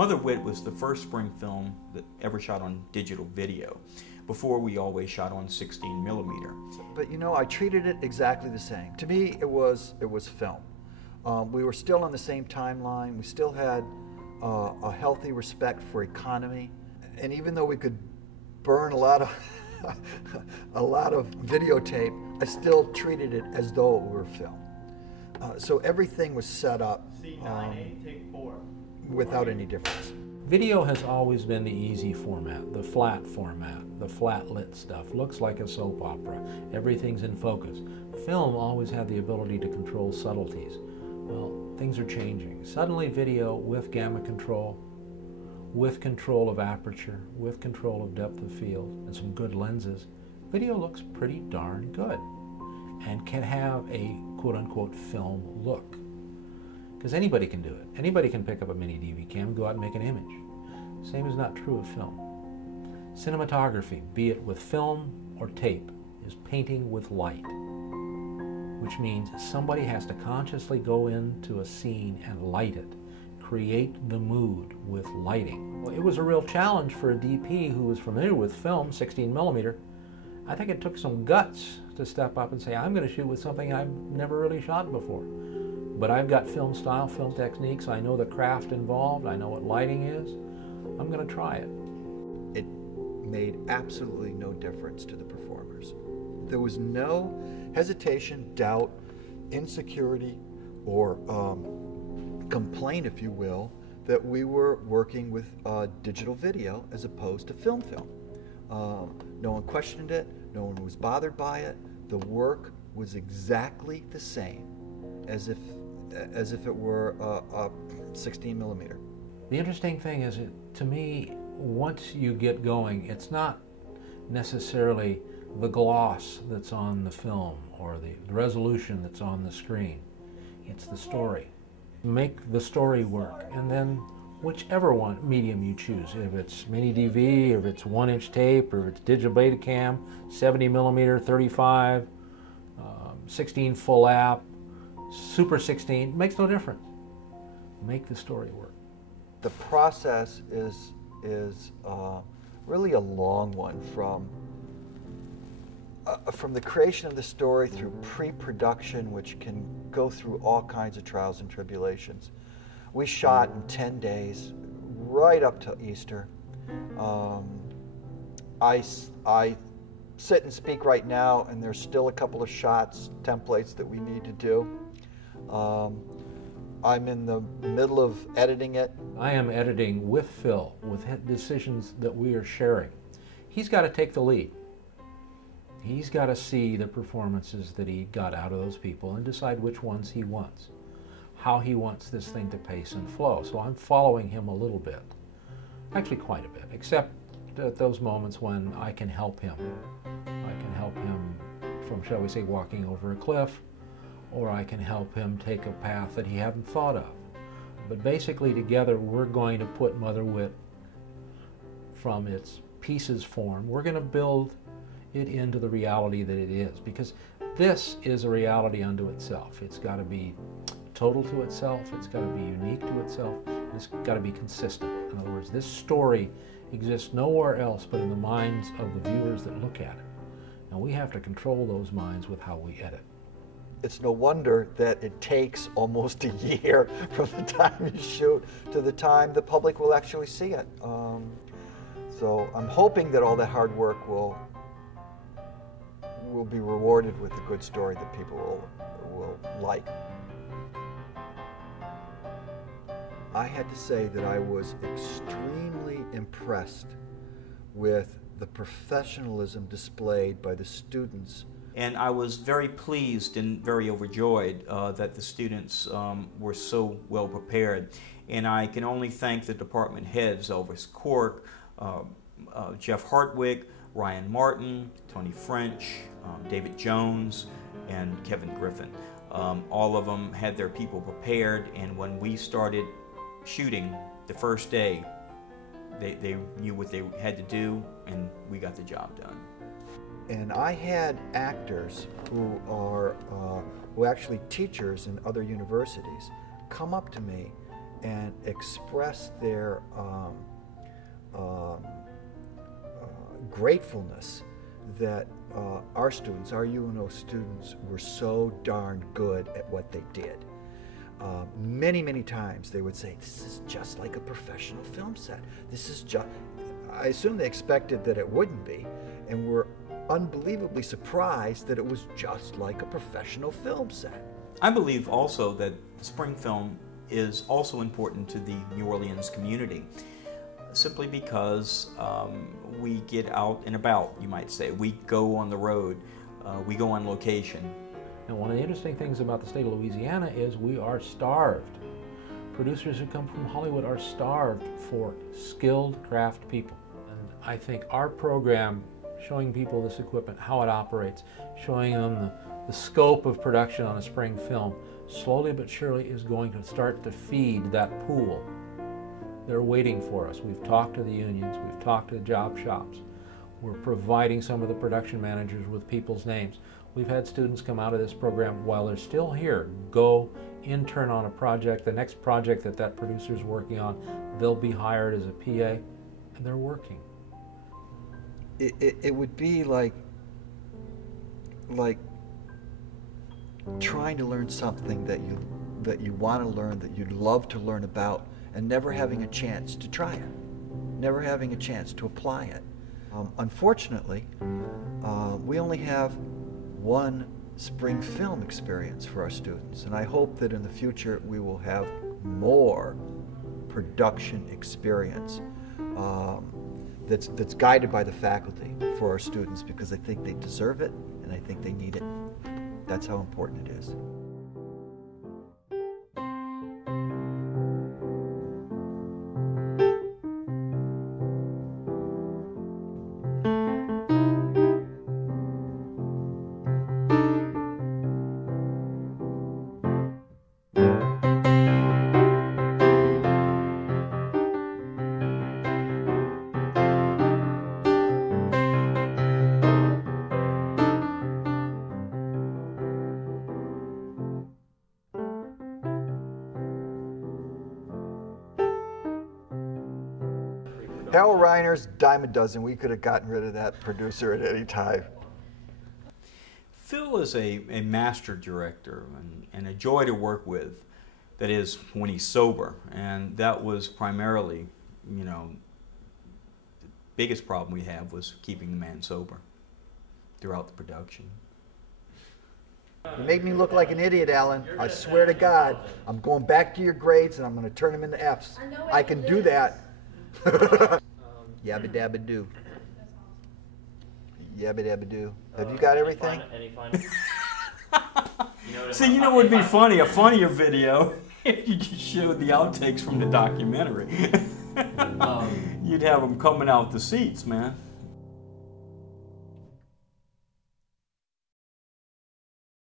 Mother Wit was the first spring film that ever shot on digital video. Before, we always shot on 16 millimeter. But you know, I treated it exactly the same. To me, it was film. We were still on the same timeline. We still had a healthy respect for economy. And even though we could burn a lot of videotape, I still treated it as though it were film. So everything was set up without any difference. Video has always been the easy format, the flat lit stuff. Looks like a soap opera. Everything's in focus. Film always had the ability to control subtleties. Well, things are changing. Suddenly video with gamma control, with control of aperture, with control of depth of field, and some good lenses, video looks pretty darn good and can have a quote-unquote film look. Because anybody can do it. Anybody can pick up a mini DV cam and go out and make an image. Same is not true of film. Cinematography, be it with film or tape, is painting with light, which means somebody has to consciously go into a scene and light it, create the mood with lighting. Well, it was a real challenge for a DP who was familiar with film, 16 millimeter. I think it took some guts to step up and say, I'm going to shoot with something I've never really shot before. But I've got film style, film techniques, I know the craft involved, I know what lighting is, I'm going to try it. It made absolutely no difference to the performers. There was no hesitation, doubt, insecurity, or complaint, if you will, that we were working with digital video as opposed to film. No one questioned it, no one was bothered by it. The work was exactly the same as if it were a 16 millimeter. The interesting thing is, to me, once you get going, it's not necessarily the gloss that's on the film or the resolution that's on the screen. It's the story. Make the story work, and then whichever medium you choose, if it's mini DV, if it's 1-inch tape, or if it's digital Betacam, 70 millimeter, 35, 16 full app, Super 16, makes no difference. Make the story work. The process is really a long one from the creation of the story through pre-production, which can go through all kinds of trials and tribulations. We shot in 10 days, right up to Easter. I sit and speak right now, and there's still a couple of shots, templates that we need to do. I'm in the middle of editing it. I am editing with Phil, with decisions that we are sharing. He's got to take the lead. He's got to see the performances that he got out of those people and decide which ones he wants, how he wants this thing to pace and flow. So I'm following him a little bit, actually quite a bit, except at those moments when I can help him. I can help him from, shall we say, walking over a cliff, or I can help him take a path that he hadn't thought of. But basically together we're going to put Mother Wit from its pieces form. We're going to build it into the reality that it is, because this is a reality unto itself. It's got to be total to itself, it's got to be unique to itself, and it's got to be consistent. In other words, this story exists nowhere else but in the minds of the viewers that look at it. And we have to control those minds with how we edit. It's no wonder that it takes almost a year from the time you shoot to the time the public will actually see it. So I'm hoping that all that hard work will be rewarded with a good story that people will like. I had to say that I was extremely impressed with the professionalism displayed by the students. And I was very pleased and very overjoyed that the students were so well prepared. And I can only thank the department heads, Elvis Cork, Jeff Hartwig, Ryan Martin, Tony French, David Jones, and Kevin Griffin. All of them had their people prepared, and when we started shooting the first day, they knew what they had to do, and we got the job done. And I had actors who are actually teachers in other universities come up to me and express their gratefulness that our students, our UNO students, were so darn good at what they did. Many, many times they would say, this is just like a professional film set. This is just, I assume they expected that it wouldn't be, and were unbelievably surprised that it was just like a professional film set. I believe also that spring film is also important to the New Orleans community, simply because we get out and about, you might say. We go on the road, we go on location. And one of the interesting things about the state of Louisiana is we are starved. Producers who come from Hollywood are starved for skilled craft people. And I think our program, showing people this equipment, how it operates, showing them the scope of production on a spring film, slowly but surely is going to start to feed that pool. They're waiting for us. We've talked to the unions, we've talked to the job shops. We're providing some of the production managers with people's names. We've had students come out of this program while they're still here, go intern on a project, the next project that that producer's working on, they'll be hired as a PA, and they're working. It would be like trying to learn something that you want to learn, that you'd love to learn about, and never having a chance to try it, never having a chance to apply it. Unfortunately, we only have one spring film experience for our students, and I hope that in the future we will have more production experience that's guided by the faculty for our students, because I think they deserve it and I think they need it. That's how important it is. Harold Reiner's dime a dozen. We could have gotten rid of that producer at any time. Phil is a master director and a joy to work with. That is, when he's sober. And that was primarily, you know, the biggest problem we have was keeping the man sober throughout the production. You make me look like an idiot, Alan. I swear to God, I'm going back to your grades and I'm going to turn them into F's. I can do that. Yabba dabba doo. Yabba dabba doo. Have you got everything? See, you know what would be funny? A funnier video if you just showed the outtakes from the documentary. You'd have them coming out the seats, man.